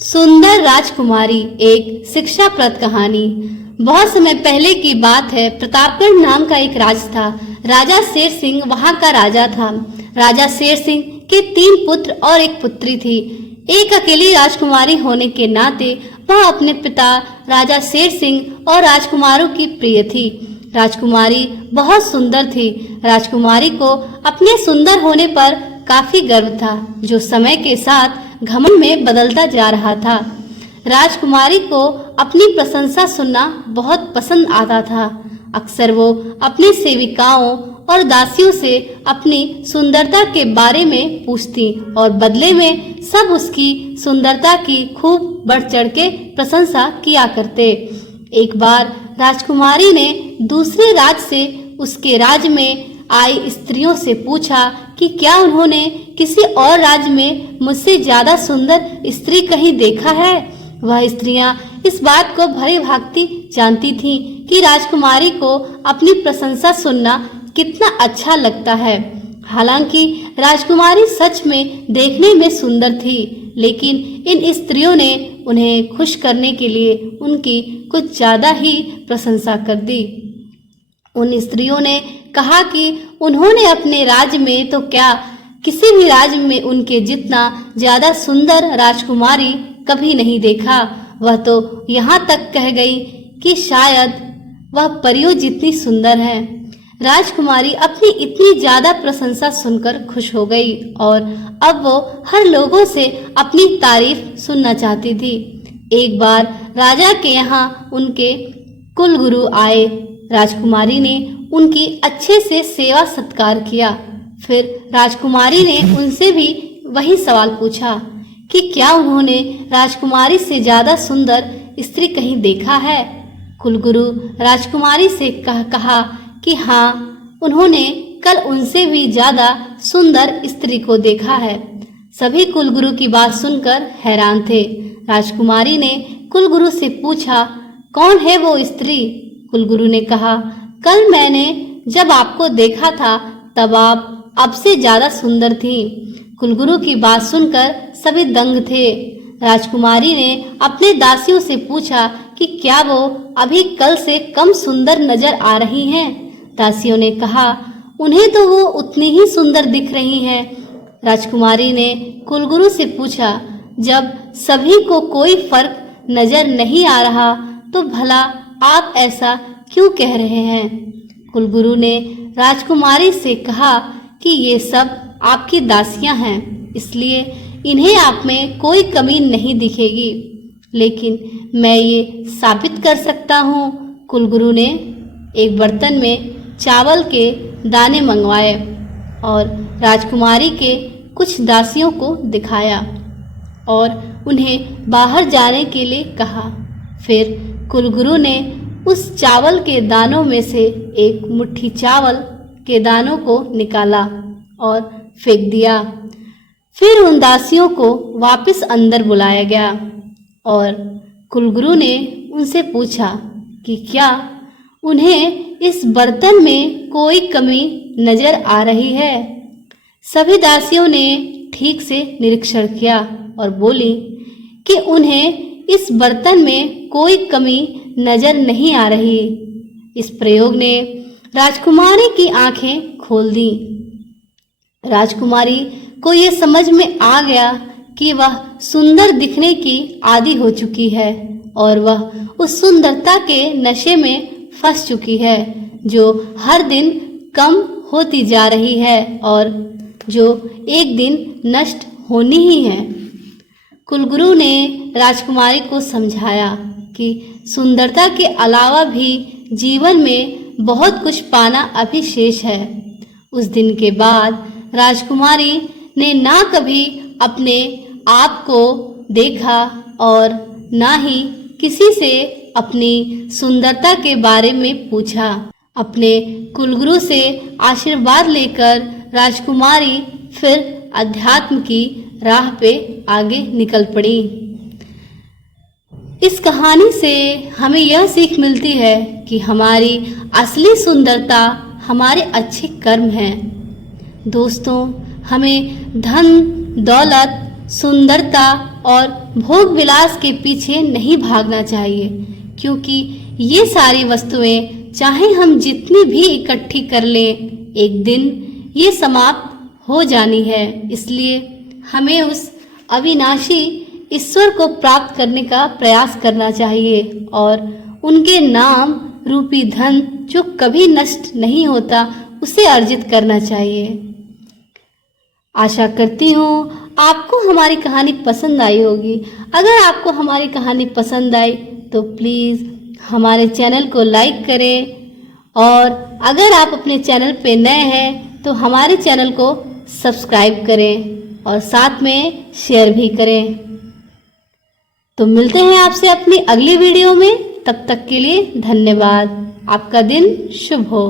सुंदर राजकुमारी एक शिक्षाप्रद कहानी। बहुत समय पहले की बात है। प्रतापगढ़ नाम का एक राज था। राजा शेर सिंह वहां का राजा था। राजा शेर सिंह के 3 पुत्र और एक पुत्री थी। एक अकेली राजकुमारी होने के नाते वह अपने पिता राजा शेर सिंह और राजकुमारों की प्रिय थी। राजकुमारी बहुत सुंदर थी। राजकुमारी को अपने सुंदर होने पर काफी गर्व था, जो समय के साथ घमंड में बदलता जा रहा था। राजकुमारी को अपनी प्रशंसा सुनना बहुत पसंद आता था। अक्सर वो अपनी सेविकाओं और दासियों से अपनी सुंदरता के बारे में पूछती और बदले में सब उसकी सुंदरता की खूब बढ़ चढ़ के प्रशंसा किया करते। एक बार राजकुमारी ने दूसरे राज्य से उसके राज्य में आई स्त्रियों से पूछा कि क्या उन्होंने किसी और राज्य में मुझसे ज्यादा सुंदर स्त्री कहीं देखा है। वह स्त्रियां इस बात को भली भांति जानती थीं कि राजकुमारी को अपनी प्रशंसा सुनना कितना अच्छा लगता है। हालांकि राजकुमारी सच में देखने में सुंदर थी, लेकिन इन स्त्रियों ने उन्हें खुश करने के लिए उनकी कुछ ज्यादा ही प्रशंसा कर दी। उन स्त्रियों ने कहा कि उन्होंने अपने राज्य में तो क्या, किसी भी राज्य में उनके जितना ज्यादा सुंदर राजकुमारी कभी नहीं देखा। वह तो यहाँ तक कह गई कि शायद वह परियों जितनी सुंदर है। राजकुमारी अपनी इतनी ज्यादा प्रशंसा सुनकर खुश हो गई और अब वो हर लोगों से अपनी तारीफ सुनना चाहती थी। एक बार राजा के यहाँ उनके कुलगुरु आए। राजकुमारी ने उनकी अच्छे से सेवा सत्कार किया। फिर राजकुमारी ने उनसे भी वही सवाल पूछा कि क्या उन्होंने राजकुमारी से ज्यादा सुंदर स्त्री कहीं देखा है। कुलगुरु राजकुमारी से कहा कि हाँ, उन्होंने कल उनसे भी ज्यादा सुंदर स्त्री को देखा है। सभी कुलगुरु की बात सुनकर हैरान थे। राजकुमारी ने कुलगुरु से पूछा, कौन है वो स्त्री। कुलगुरु ने कहा, कल मैंने जब आपको देखा था तब आप अब से ज्यादा सुंदर थी। कुलगुरु की बात सुनकर सभी दंग थे। राजकुमारी ने अपने दासियों से पूछा कि क्या वो अभी कल से कम सुंदर नजर आ रही हैं। दासियों ने कहा, उन्हें तो वो उतनी ही सुंदर दिख रही हैं। राजकुमारी ने कुलगुरु से पूछा, जब सभी को कोई फर्क नजर नहीं आ रहा तो भला आप ऐसा क्यों कह रहे हैं। कुलगुरु ने राजकुमारी से कहा कि ये सब आपकी दासियां हैं, इसलिए इन्हें आप में कोई कमी नहीं दिखेगी, लेकिन मैं ये साबित कर सकता हूँ। कुलगुरु ने एक बर्तन में चावल के दाने मंगवाए और राजकुमारी के कुछ दासियों को दिखाया और उन्हें बाहर जाने के लिए कहा। फिर कुलगुरु ने उस चावल के दानों में से एक मुट्ठी चावल के दानों को निकाला और फेंक दिया। फिर उन दासियों को वापस अंदर बुलाया गया और कुलगुरु ने उनसे पूछा कि क्या उन्हें इस बर्तन में कोई कमी नजर आ रही है। सभी दासियों ने ठीक से निरीक्षण किया और बोली कि उन्हें इस बर्तन में कोई कमी नजर नहीं आ रही। इस प्रयोग ने राजकुमारी की आंखें खोल दी। राजकुमारी को यह समझ में आ गया कि वह सुंदर दिखने की आदी हो चुकी है और वह उस सुंदरता के नशे में फंस चुकी है, जो हर दिन कम होती जा रही है और जो एक दिन नष्ट होनी ही है। कुलगुरु ने राजकुमारी को समझाया कि सुंदरता के अलावा भी जीवन में बहुत कुछ पाना अभी शेष है। उस दिन के बाद राजकुमारी ने ना कभी अपने आप को देखा और ना ही किसी से अपनी सुंदरता के बारे में पूछा। अपने कुलगुरु से आशीर्वाद लेकर राजकुमारी फिर अध्यात्म की राह पे आगे निकल पड़ी। इस कहानी से हमें यह सीख मिलती है कि हमारी असली सुंदरता हमारे अच्छे कर्म हैं। दोस्तों, हमें धन, दौलत, सुंदरता और भोग विलास के पीछे नहीं भागना चाहिए, क्योंकि ये सारी वस्तुएं चाहे हम जितनी भी इकट्ठी कर लें, एक दिन ये समाप्त हो जानी है। इसलिए हमें उस अविनाशी ईश्वर को प्राप्त करने का प्रयास करना चाहिए और उनके नाम रूपी धन जो कभी नष्ट नहीं होता उसे अर्जित करना चाहिए। आशा करती हूँ आपको हमारी कहानी पसंद आई होगी। अगर आपको हमारी कहानी पसंद आई तो प्लीज़ हमारे चैनल को लाइक करें और अगर आप अपने चैनल पे नए हैं तो हमारे चैनल को सब्सक्राइब करें और साथ में शेयर भी करें। तो मिलते हैं आपसे अपनी अगली वीडियो में। तब तक के लिए धन्यवाद। आपका दिन शुभ हो।